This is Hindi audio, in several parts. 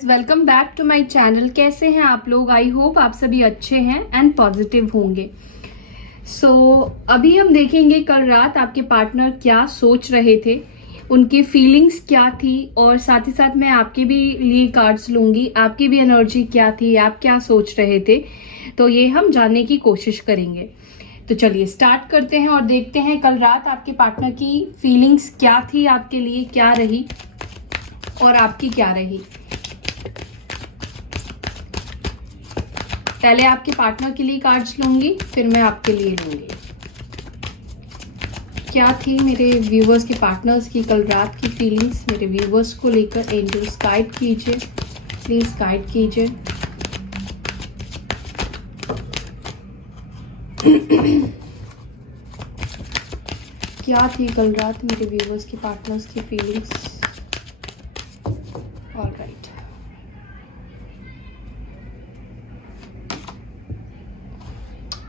Guys, welcome back to my channel. कैसे हैं आप लोग? आई होप आप सभी अच्छे हैं एंड पॉजिटिव होंगे। अभी हम देखेंगे कल रात आपके पार्टनर क्या सोच रहे थे, उनकी फीलिंग्स क्या थी, और साथ ही साथ मैं आपके भी लिए कार्ड्स लूंगी, आपकी भी एनर्जी क्या थी, आप क्या सोच रहे थे, तो ये हम जानने की कोशिश करेंगे। तो चलिए स्टार्ट करते हैं और देखते हैं कल रात आपके पार्टनर की फीलिंग्स क्या थी, आपके लिए क्या रही और आपकी क्या रही। पहले आपके पार्टनर के लिए कार्ड्स लूंगी, फिर मैं आपके लिए लूंगी। क्या थी मेरे व्यूवर्स के पार्टनर्स की कल रात की फीलिंग्स मेरे व्यूवर्स को लेकर। एंजल्स गाइड कीजिए, प्लीज गाइड कीजिए। क्या थी कल रात मेरे व्यूवर्स के पार्टनर्स की फीलिंग्स। Alright,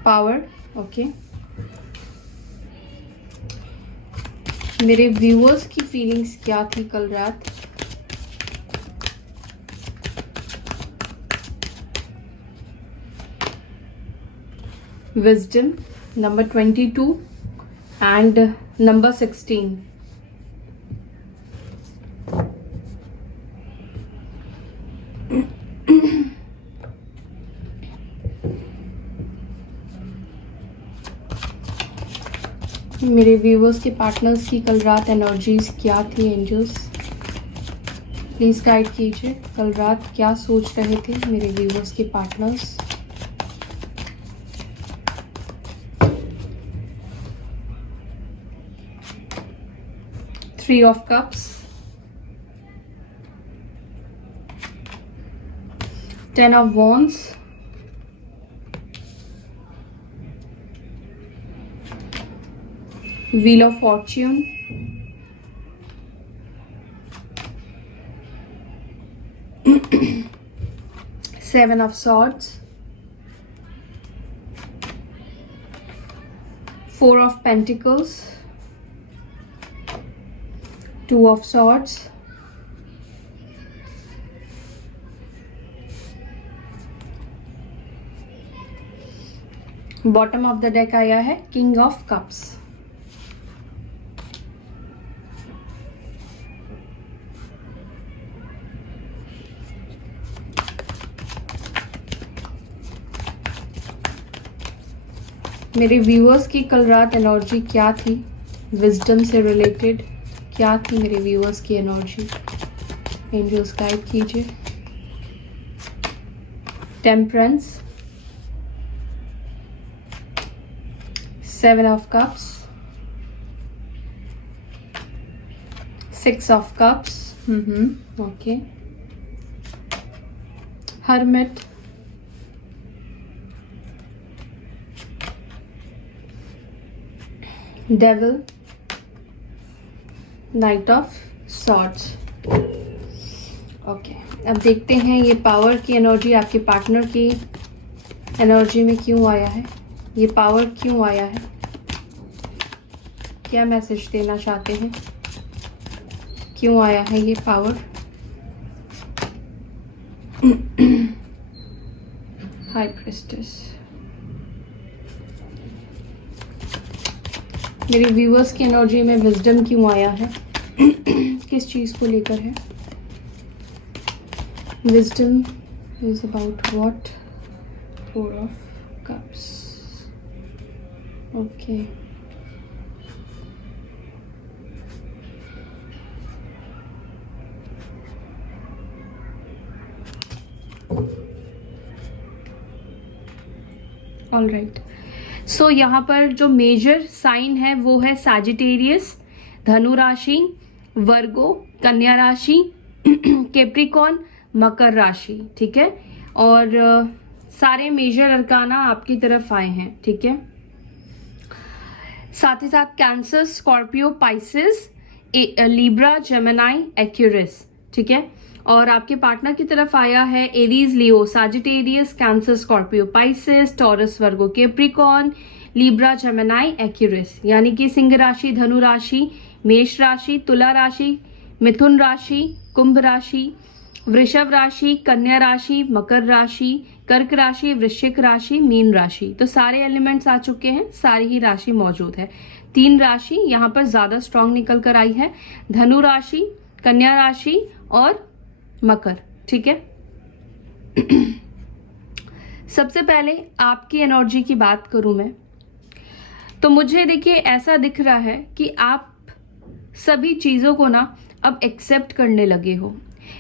power. ओके, मेरे व्यूअर्स की फीलिंग्स क्या थी कल रात। Wisdom number 22 and number 16। मेरे व्यूवर्स के पार्टनर्स की कल रात एनर्जीज क्या थी। एंजल्स प्लीज गाइड कीजिए, कल रात क्या सोच रहे थे मेरे व्यूवर्स के partners. Three of cups, 10 of wands, Wheel of Fortune, Seven of Swords, Four of Pentacles, Two of Swords, bottom of the deck आया है किंग ऑफ कप्स। मेरे व्यूअर्स की कल रात एनर्जी क्या थी, विजडम से रिलेटेड क्या थी मेरे व्यूअर्स की एनर्जी। एंजल्स गाइड कीजिए। Temperance, 7 of cups, 6 of cups, okay. Hermit, devil, night of swords. Okay, अब देखते हैं ये पावर की एनर्जी आपके पार्टनर की एनर्जी में क्यों आया है, ये पावर क्यों आया है, क्या मैसेज देना चाहते हैं, क्यों आया है ये पावर। हाई प्रिस्टेस, मेरे व्यूअर्स की एनर्जी में विजडम क्यों आया है, किस चीज़ को लेकर है। Wisdom is about what, 4 of cups, okay. Alright, so यहाँ पर जो मेजर साइन है वो है सैजिटेरियस, धनु राशि, वर्गो, कन्या राशि, कैप्रिकॉर्न, मकर राशि, ठीक है। और सारे मेजर अरकाना आपकी तरफ आए हैं, ठीक है। साथ ही साथ Cancer, Scorpio, Pisces, Libra, Gemini, Aquarius, ठीक है। और आपके पार्टनर की तरफ आया है Aries, Leo, Sagittarius, Cancer, Scorpio, Pisces, Taurus, Virgo, Capricorn, Libra, Gemini, Aquarius, यानी कि सिंह राशि, धनु राशि, मेष राशि, तुला राशि, मिथुन राशि, कुंभ राशि, वृषभ राशि, कन्या राशि, मकर राशि, कर्क राशि, वृश्चिक राशि, मीन राशि। तो सारे एलिमेंट्स आ चुके हैं, सारी ही राशि मौजूद है। 3 राशि यहाँ पर ज्यादा स्ट्रांग निकल कर आई है, धनु राशि, कन्या राशि और मकर। ठीक है। सबसे पहले आपकी एनर्जी की बात करूं मैं, तो मुझे देखिए ऐसा दिख रहा है कि आप सभी चीजों को ना अब एक्सेप्ट करने लगे हो,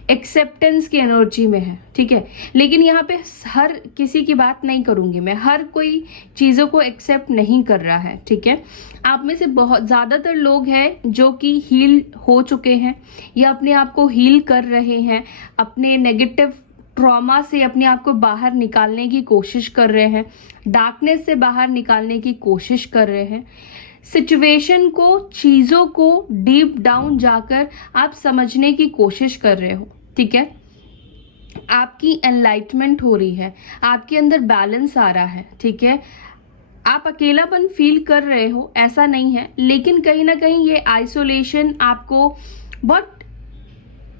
एक्सेप्टेंस की एनर्जी में है। ठीक है। लेकिन यहाँ पे हर किसी की बात नहीं करूंगी मैं, हर कोई चीजों को एक्सेप्ट नहीं कर रहा है। ठीक है। आप में से बहुत ज्यादातर लोग हैं जो कि हील हो चुके हैं या अपने आप को हील कर रहे हैं, अपने नेगेटिव ट्रॉमा से अपने आप को बाहर निकालने की कोशिश कर रहे हैं, डार्कनेस से बाहर निकालने की कोशिश कर रहे हैं। सिचुएशन को, चीजों को डीप डाउन जाकर आप समझने की कोशिश कर रहे हो। ठीक है। आपकी एनलाइटमेंट हो रही है, आपके अंदर बैलेंस आ रहा है। ठीक है। आप अकेलापन फील कर रहे हो, ऐसा नहीं है, लेकिन कहीं ना कहीं ये आइसोलेशन आपको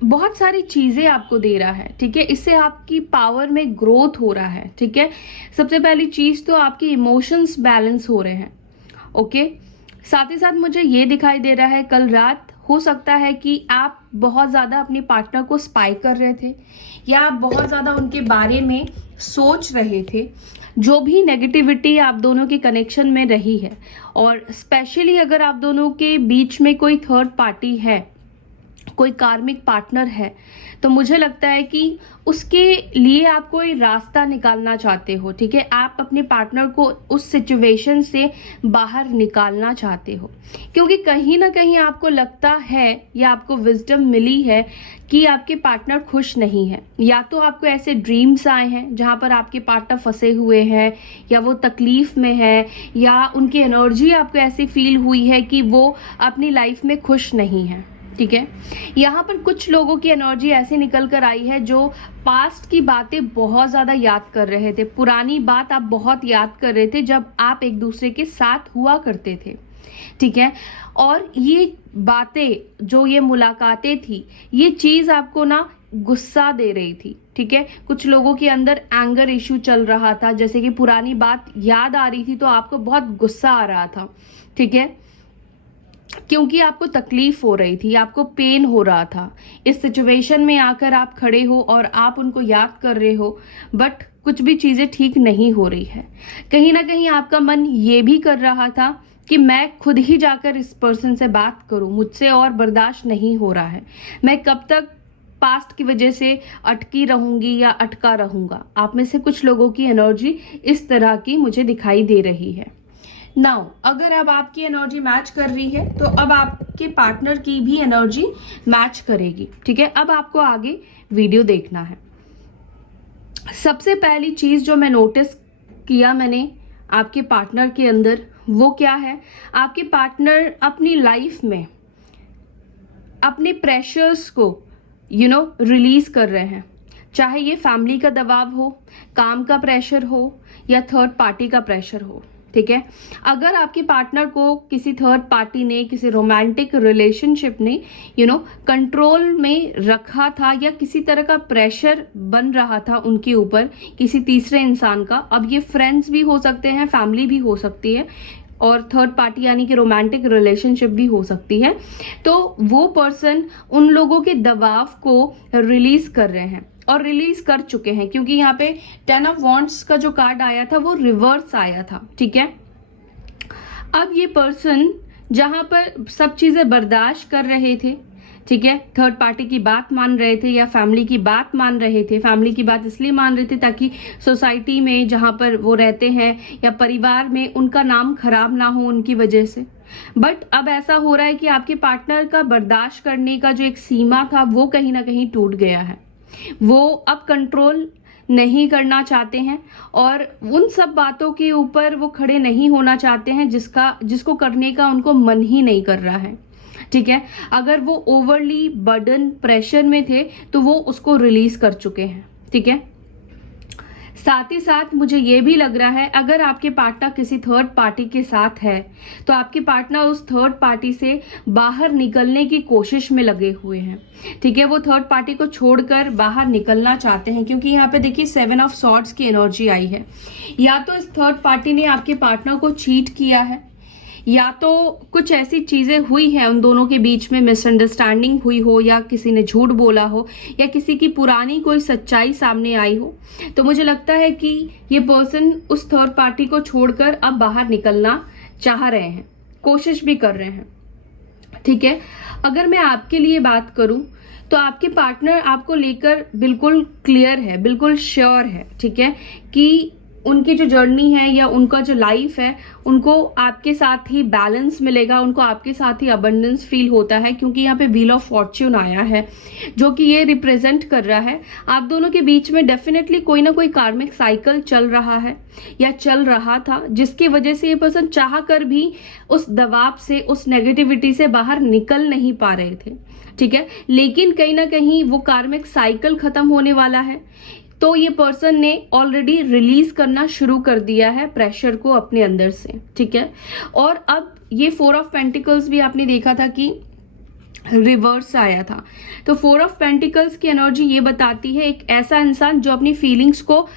बहुत सारी चीजें आपको दे रहा है। ठीक है। इससे आपकी पावर में ग्रोथ हो रहा है। ठीक है। सबसे पहली चीज तो आपकी इमोशंस बैलेंस हो रहे हैं। ओके। साथ ही साथ मुझे ये दिखाई दे रहा है, कल रात हो सकता है कि आप बहुत ज्यादा अपने पार्टनर को स्पाई कर रहे थे या आप बहुत ज्यादा उनके बारे में सोच रहे थे। जो भी नेगेटिविटी आप दोनों के कनेक्शन में रही है, और स्पेशली अगर आप दोनों के बीच में कोई थर्ड पार्टी है, कोई कार्मिक पार्टनर है, तो मुझे लगता है कि उसके लिए आप कोई रास्ता निकालना चाहते हो। ठीक है। आप अपने पार्टनर को उस सिचुएशन से बाहर निकालना चाहते हो, क्योंकि कहीं ना कहीं आपको लगता है या आपको विजडम मिली है कि आपके पार्टनर खुश नहीं है, या तो आपको ऐसे ड्रीम्स आए हैं जहां पर आपके पार्टनर फंसे हुए हैं या वो तकलीफ में है, या उनकी एनर्जी आपको ऐसी फील हुई है कि वो अपनी लाइफ में खुश नहीं है। ठीक है। यहाँ पर कुछ लोगों की एनर्जी ऐसी निकल कर आई है जो पास्ट की बातें बहुत ज्यादा याद कर रहे थे, पुरानी बात आप बहुत याद कर रहे थे जब आप एक दूसरे के साथ हुआ करते थे। ठीक है। और ये बातें, जो ये मुलाकातें थी, ये चीज आपको ना गुस्सा दे रही थी। ठीक है। कुछ लोगों के अंदर एंगर इश्यू चल रहा था, जैसे कि पुरानी बात याद आ रही थी तो आपको बहुत गुस्सा आ रहा था। ठीक है। क्योंकि आपको तकलीफ हो रही थी, आपको पेन हो रहा था। इस सिचुएशन में आकर आप खड़े हो और आप उनको याद कर रहे हो, बट कुछ भी चीजें ठीक नहीं हो रही है। कहीं ना कहीं आपका मन ये भी कर रहा था कि मैं खुद ही जाकर इस पर्सन से बात करूं, मुझसे और बर्दाश्त नहीं हो रहा है, मैं कब तक पास्ट की वजह से अटकी रहूंगी या अटका रहूंगा। आप में से कुछ लोगों की एनर्जी इस तरह की मुझे दिखाई दे रही है। नाउ अगर अब आपकी एनर्जी मैच कर रही है तो अब आपके पार्टनर की भी एनर्जी मैच करेगी। ठीक है। अब आपको आगे वीडियो देखना है। सबसे पहली चीज जो मैं नोटिस किया मैंने आपके पार्टनर के अंदर, वो क्या है, आपके पार्टनर अपनी लाइफ में अपने प्रेशर्स को रिलीज कर रहे हैं। चाहे ये फैमिली का दबाव हो, काम का प्रेशर हो या थर्ड पार्टी का प्रेशर हो। ठीक है। अगर आपके पार्टनर को किसी थर्ड पार्टी ने, किसी रोमांटिक रिलेशनशिप ने कंट्रोल में रखा था या किसी तरह का प्रेशर बन रहा था उनके ऊपर किसी तीसरे इंसान का, अब ये फ्रेंड्स भी हो सकते हैं, फैमिली भी हो सकती है, और थर्ड पार्टी यानी कि रोमांटिक रिलेशनशिप भी हो सकती है, तो वो पर्सन उन लोगों के दबाव को रिलीज कर रहे हैं और रिलीज कर चुके हैं, क्योंकि यहाँ पे 10 ऑफ वॉन्ड्स का जो कार्ड आया था वो रिवर्स आया था। ठीक है। अब ये पर्सन जहां पर सब चीजें बर्दाश्त कर रहे थे, ठीक है, थर्ड पार्टी की बात मान रहे थे या फैमिली की बात मान रहे थे, फैमिली की बात इसलिए मान रहे थे ताकि सोसाइटी में जहां पर वो रहते हैं या परिवार में उनका नाम खराब ना हो उनकी वजह से। बट अब ऐसा हो रहा है कि आपके पार्टनर का बर्दाश्त करने का जो एक सीमा था वो कहीं ना कहीं टूट गया है। वो अब कंट्रोल नहीं करना चाहते हैं और उन सब बातों के ऊपर वो खड़े नहीं होना चाहते हैं जिसको करने का उनको मन ही नहीं कर रहा है। ठीक है। अगर वो ओवरली बर्डन प्रेशर में थे तो वो उसको रिलीज कर चुके हैं। ठीक है। साथ ही साथ मुझे ये भी लग रहा है, अगर आपके पार्टनर किसी थर्ड पार्टी के साथ है तो आपके पार्टनर उस थर्ड पार्टी से बाहर निकलने की कोशिश में लगे हुए हैं। ठीक है, वो थर्ड पार्टी को छोड़कर बाहर निकलना चाहते हैं, क्योंकि यहाँ पे देखिए 7 ऑफ सॉर्ड्स की एनर्जी आई है। या तो इस थर्ड पार्टी ने आपके पार्टनर को चीट किया है, या तो कुछ ऐसी चीजें हुई है उन दोनों के बीच में, मिसअंडरस्टैंडिंग हुई हो, या किसी ने झूठ बोला हो, या किसी की पुरानी कोई सच्चाई सामने आई हो। तो मुझे लगता है कि ये पर्सन उस थर्ड पार्टी को छोड़कर अब बाहर निकलना चाह रहे हैं, कोशिश भी कर रहे हैं। ठीक है, अगर मैं आपके लिए बात करूं तो आपके पार्टनर आपको लेकर बिल्कुल क्लियर है, बिल्कुल श्योर है। ठीक है, कि उनकी जो जर्नी है या उनका जो लाइफ है, उनको आपके साथ ही बैलेंस मिलेगा, उनको आपके साथ ही अबंडेंस फील होता है, क्योंकि यहाँ पे व्हील ऑफ फॉर्च्यून आया है, जो कि ये रिप्रेजेंट कर रहा है आप दोनों के बीच में डेफिनेटली कोई ना कोई कार्मिक साइकिल चल रहा है या चल रहा था, जिसकी वजह से ये पर्सन चाह कर भी उस दबाव से, उस नेगेटिविटी से बाहर निकल नहीं पा रहे थे। ठीक है, लेकिन कहीं ना कहीं वो कार्मिक साइकिल खत्म होने वाला है, तो ये पर्सन ने ऑलरेडी रिलीज करना शुरू कर दिया है प्रेशर को अपने अंदर से। ठीक है, और अब ये 4 ऑफ पेंटिकल्स भी आपने देखा था कि रिवर्स आया था, तो 4 ऑफ पेंटिकल्स की एनर्जी ये बताती है एक ऐसा इंसान जो अपनी फीलिंग्स को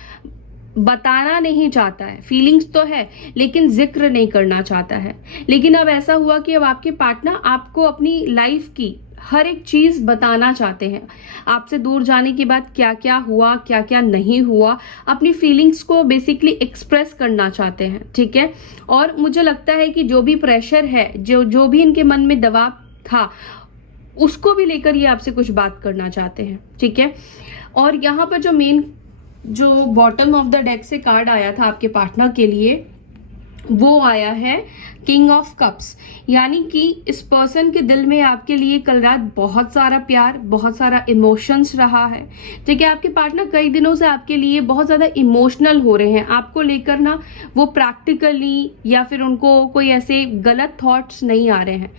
बताना नहीं चाहता है, फीलिंग्स तो है लेकिन जिक्र नहीं करना चाहता है। लेकिन अब ऐसा हुआ कि अब आपके पार्टनर आपको अपनी लाइफ की हर एक चीज बताना चाहते हैं, आपसे दूर जाने के बाद क्या क्या हुआ, क्या क्या नहीं हुआ, अपनी फीलिंग्स को बेसिकली एक्सप्रेस करना चाहते हैं। ठीक है, और मुझे लगता है कि जो भी प्रेशर है, जो भी इनके मन में दबाव था, उसको भी लेकर ये आपसे कुछ बात करना चाहते हैं। ठीक है, और यहाँ पर जो बॉटम ऑफ द डेक से कार्ड आया था आपके पार्टनर के लिए, वो आया है किंग ऑफ कप्स, यानी कि इस पर्सन के दिल में आपके लिए कल रात बहुत सारा प्यार, बहुत सारा इमोशंस रहा है। ठीक है, आपके पार्टनर कई दिनों से आपके लिए बहुत ज्यादा इमोशनल हो रहे हैं, आपको लेकर ना वो प्रैक्टिकली या फिर उनको कोई ऐसे गलत थॉट्स नहीं आ रहे हैं।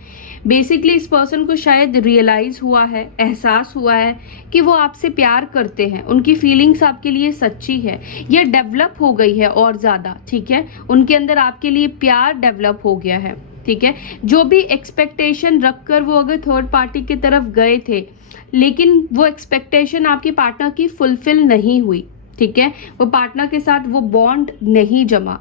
बेसिकली इस पर्सन को शायद रियलाइज हुआ है, एहसास हुआ है कि वो आपसे प्यार करते हैं, उनकी फीलिंग्स आपके लिए सच्ची है, ये डेवलप हो गई है और ज्यादा। ठीक है, उनके अंदर आपके लिए प्यार डेवलप हो गया है। ठीक है, जो भी एक्सपेक्टेशन रखकर वो अगर थर्ड पार्टी की तरफ गए थे, लेकिन वो एक्सपेक्टेशन आपके पार्टनर की फुलफिल नहीं हुई। ठीक है, वो पार्टनर के साथ वो बॉन्ड नहीं जमा,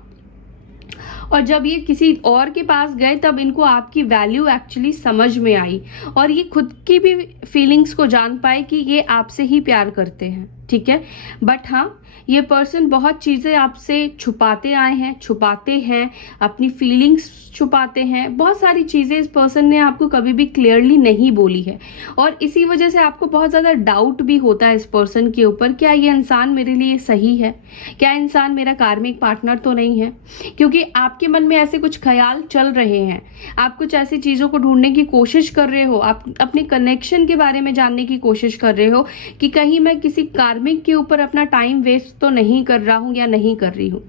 और जब ये किसी और के पास गए तब इनको आपकी वैल्यू एक्चुअली समझ में आई, और ये खुद की भी फीलिंग्स को जान पाए कि ये आपसे ही प्यार करते हैं। ठीक है, बट हाँ, ये पर्सन बहुत चीजें आपसे छुपाते आए हैं, छुपाते हैं, अपनी फीलिंग्स छुपाते हैं, बहुत सारी चीजें इस पर्सन ने आपको कभी भी क्लियरली नहीं बोली है, और इसी वजह से आपको बहुत ज्यादा डाउट भी होता है इस पर्सन के ऊपर, क्या ये इंसान मेरे लिए सही है, क्या इंसान मेरा कार्मिक पार्टनर तो नहीं है, क्योंकि आपके मन में ऐसे कुछ ख्याल चल रहे हैं, आप कुछ ऐसी चीजों को ढूंढने की कोशिश कर रहे हो, आप अपने कनेक्शन के बारे में जानने की कोशिश कर रहे हो कि कहीं मैं किसी कार्मिक के ऊपर अपना टाइम वेस्ट तो नहीं कर रहा हूं या नहीं कर रही हूं।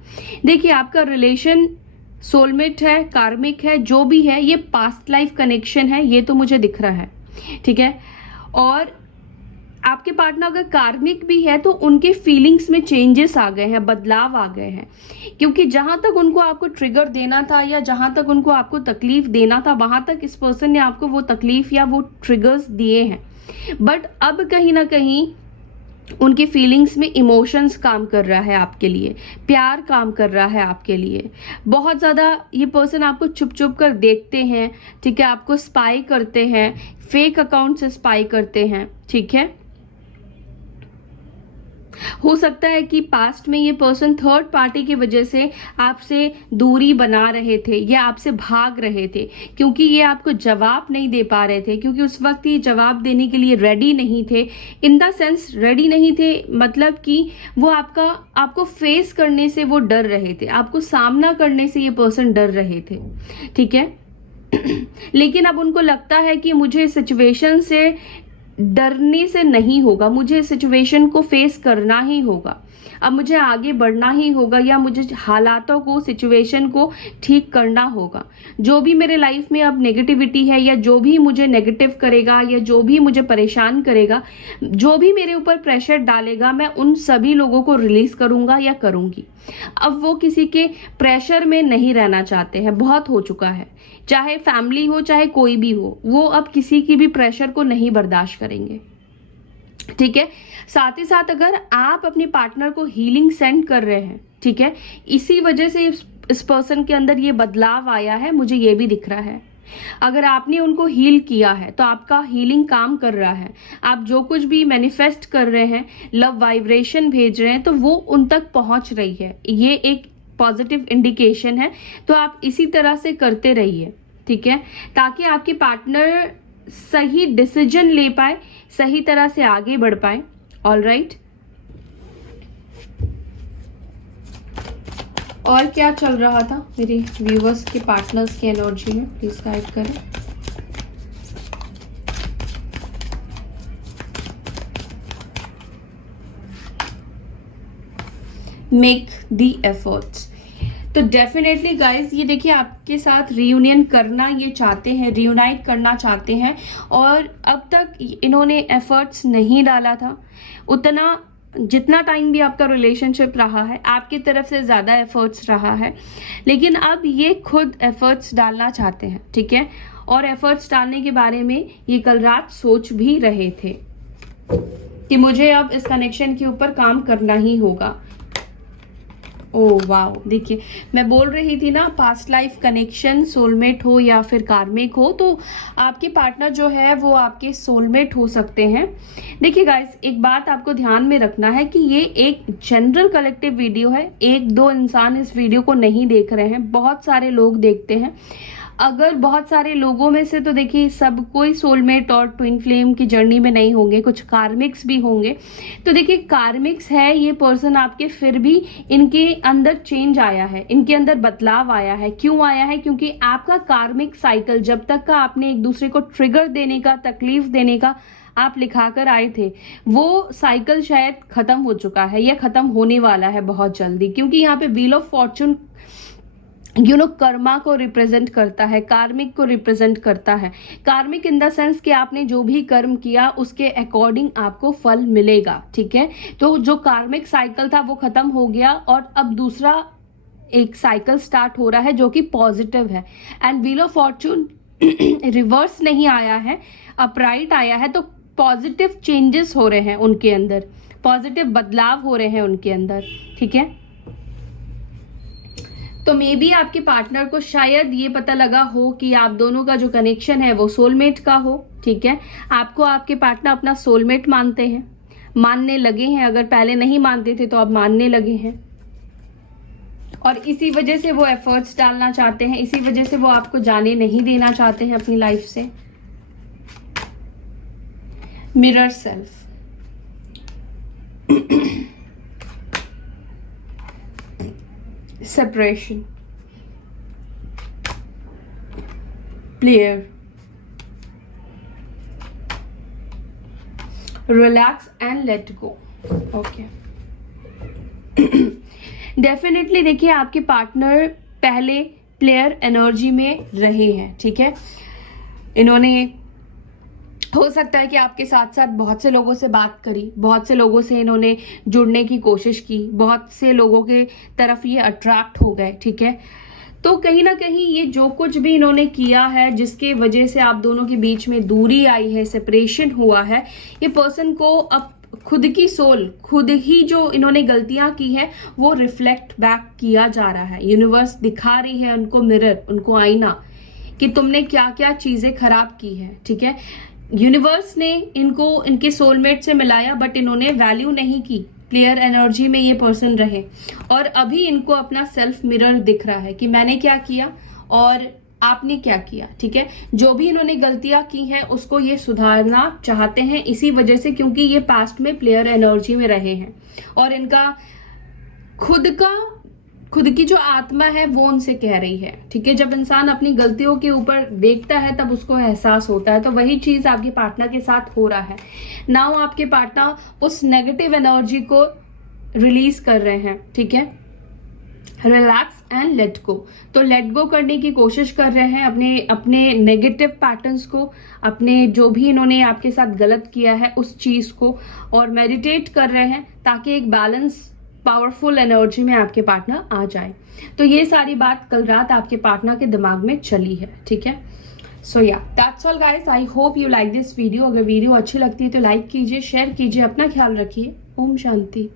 देखिए, आपका रिलेशन सोलमेट है, कार्मिक है, जो भी है, ये पास्ट लाइफ कनेक्शन है, ये तो मुझे दिख रहा है। ठीक है, और आपके पार्टनर अगर कार्मिक भी है तो उनके फीलिंग्स में चेंजेस आ गए हैं, बदलाव आ गए हैं, क्योंकि जहां तक उनको आपको ट्रिगर देना था या जहां तक उनको आपको तकलीफ देना था, वहां तक इस पर्सन ने आपको वो तकलीफ या वो ट्रिगर्स दिए हैं। बट अब कहीं ना कहीं उनकी फीलिंग्स में इमोशंस काम कर रहा है आपके लिए, प्यार काम कर रहा है आपके लिए बहुत ज्यादा। ये पर्सन आपको छुप छुप कर देखते हैं। ठीक है, आपको स्पाई करते हैं, फेक अकाउंट से स्पाई करते हैं। ठीक है, हो सकता है कि पास्ट में ये पर्सन थर्ड पार्टी की वजह से आपसे दूरी बना रहे थे या आपसे भाग रहे थे, क्योंकि ये आपको जवाब नहीं दे पा रहे थे, क्योंकि उस वक्त ये जवाब देने के लिए रेडी नहीं थे। इन द सेंस रेडी नहीं थे, मतलब कि वो आपको फेस करने से वो डर रहे थे, आपको सामना करने से ये पर्सन डर रहे थे। ठीक है, लेकिन अब उनको लगता है कि मुझे सिचुएशन से डरने से नहीं होगा, मुझे सिचुएशन को फेस करना ही होगा। अब मुझे आगे बढ़ना ही होगा या मुझे हालातों को, सिचुएशन को ठीक करना होगा। जो भी मेरे लाइफ में अब नेगेटिविटी है या जो भी मुझे नेगेटिव करेगा या जो भी मुझे परेशान करेगा, जो भी मेरे ऊपर प्रेशर डालेगा, मैं उन सभी लोगों को रिलीज करूंगा या करूंगी। अब वो किसी के प्रेशर में नहीं रहना चाहते हैं, बहुत हो चुका है। चाहे फैमिली हो चाहे कोई भी हो, वो अब किसी की भी प्रेशर को नहीं बर्दाश्त करेंगे। ठीक है, साथ ही साथ अगर आप अपने पार्टनर को हीलिंग सेंड कर रहे हैं, ठीक है, इसी वजह से इस पर्सन के अंदर ये बदलाव आया है, मुझे ये भी दिख रहा है। अगर आपने उनको हील किया है तो आपका हीलिंग काम कर रहा है। आप जो कुछ भी मैनिफेस्ट कर रहे हैं, लव वाइब्रेशन भेज रहे हैं, तो वो उन तक पहुंच रही है। ये एक पॉजिटिव इंडिकेशन है। तो आप इसी तरह से करते रहिए, ठीक है, ताकि आपके पार्टनर सही डिसीजन ले पाए, सही तरह से आगे बढ़ पाए। ऑल राइट, और क्या चल रहा था मेरे व्यूवर्स के पार्टनर्स की एनर्जी में, प्लीज गाइड करें। Make the efforts. तो डेफिनेटली गाइज, ये देखिए आपके साथ रियूनियन करना ये चाहते हैं, रियूनाइट करना चाहते हैं, और अब तक इन्होंने एफर्ट्स नहीं डाला था उतना। जितना टाइम भी आपका रिलेशनशिप रहा है, आपकी तरफ से ज्यादा एफर्ट्स रहा है, लेकिन अब ये खुद एफर्ट्स डालना चाहते हैं, ठीक है। और एफर्ट्स डालने के बारे में ये कल रात सोच भी रहे थे कि मुझे अब इस कनेक्शन के ऊपर काम करना ही होगा। ओह वाह, देखिए मैं बोल रही थी ना, पास्ट लाइफ कनेक्शन, सोलमेट हो या फिर कार्मिक हो, तो आपके पार्टनर जो है वो आपके सोलमेट हो सकते हैं। देखिए गाइस, एक बात आपको ध्यान में रखना है कि ये एक जनरल कलेक्टिव वीडियो है। एक दो इंसान इस वीडियो को नहीं देख रहे हैं, बहुत सारे लोग देखते हैं। अगर बहुत सारे लोगों में से, तो देखिए सब कोई सोलमेट और ट्विन फ्लेम की जर्नी में नहीं होंगे, कुछ कार्मिक्स भी होंगे। तो देखिए कार्मिक्स है ये पर्सन आपके, फिर भी इनके अंदर चेंज आया है, इनके अंदर बदलाव आया है। क्यों आया है? क्योंकि आपका कार्मिक साइकिल जब तक का आपने एक दूसरे को ट्रिगर देने का, तकलीफ देने का आप लिखा कर आए थे, वो साइकिल शायद खत्म हो चुका है या खत्म होने वाला है बहुत जल्दी। क्योंकि यहाँ पे व्हील ऑफ फॉर्चून कर्मा को रिप्रेजेंट करता है, कार्मिक को रिप्रेजेंट करता है। कार्मिक इन द सेंस कि आपने जो भी कर्म किया उसके अकॉर्डिंग आपको फल मिलेगा, ठीक है। तो जो कार्मिक साइकिल था वो खत्म हो गया और अब दूसरा एक साइकिल स्टार्ट हो रहा है जो कि पॉजिटिव है। And wheel of Fortune reverse नहीं आया है, अपराइट आया है। तो पॉजिटिव चेंजेस हो रहे हैं उनके अंदर, पॉजिटिव बदलाव हो रहे हैं उनके अंदर, ठीक है। तो मे बी आपके पार्टनर को शायद ये पता लगा हो कि आप दोनों का जो कनेक्शन है वो सोलमेट का हो, ठीक है। आपको आपके पार्टनर अपना सोलमेट मानते हैं, मानने लगे हैं। अगर पहले नहीं मानते थे तो अब मानने लगे हैं, और इसी वजह से वो एफर्ट्स डालना चाहते हैं, इसी वजह से वो आपको जाने नहीं देना चाहते हैं अपनी लाइफ से। Mirror self, separation, player, relax and let go. Okay. Definitely देखिए आपके पार्टनर पहले प्लेयर एनर्जी में रहे हैं, ठीक है। इन्होंने, हो सकता है कि आपके साथ साथ बहुत से लोगों से बात करी, बहुत से लोगों से इन्होंने जुड़ने की कोशिश की, बहुत से लोगों के तरफ ये अट्रैक्ट हो गए, ठीक है। तो कहीं ना कहीं ये जो कुछ भी इन्होंने किया है, जिसके वजह से आप दोनों के बीच में दूरी आई है, सेपरेशन हुआ है, ये पर्सन को अब खुद की सोल, खुद ही जो इन्होंने गलतियां की है वो रिफ्लेक्ट बैक किया जा रहा है। यूनिवर्स दिखा रही है उनको मिरर, उनको आईना, कि तुमने क्या क्या चीजें खराब की है, ठीक है। यूनिवर्स ने इनको इनके सोलमेट से मिलाया, बट इन्होंने वैल्यू नहीं की। प्लेयर एनर्जी में ये पर्सन रहे और अभी इनको अपना सेल्फ मिरर दिख रहा है कि मैंने क्या किया और आपने क्या किया, ठीक है। जो भी इन्होंने गलतियां की हैं उसको ये सुधारना चाहते हैं, इसी वजह से, क्योंकि ये पास्ट में प्लेयर एनर्जी में रहे हैं और इनका खुद की जो आत्मा है वो उनसे कह रही है, ठीक है। जब इंसान अपनी गलतियों के ऊपर देखता है तब उसको एहसास होता है। तो वही चीज आपके पार्टनर के साथ हो रहा है। नाउ आपके पार्टनर उस नेगेटिव एनर्जी को रिलीज कर रहे हैं, ठीक है। Relax and let go. तो लेट गो करने की कोशिश कर रहे हैं अपने अपने नेगेटिव पैटर्न्स को, अपने जो भी इन्होंने आपके साथ गलत किया है उस चीज को, और मेडिटेट कर रहे हैं ताकि एक बैलेंस पावरफुल एनर्जी में आपके पार्टनर आ जाए। तो ये सारी बात कल रात आपके पार्टनर के दिमाग में चली है, ठीक है। सो या that's all guys, I hope you like this video. अगर वीडियो अच्छी लगती है तो लाइक कीजिए, शेयर कीजिए, अपना ख्याल रखिए। ओम शांति।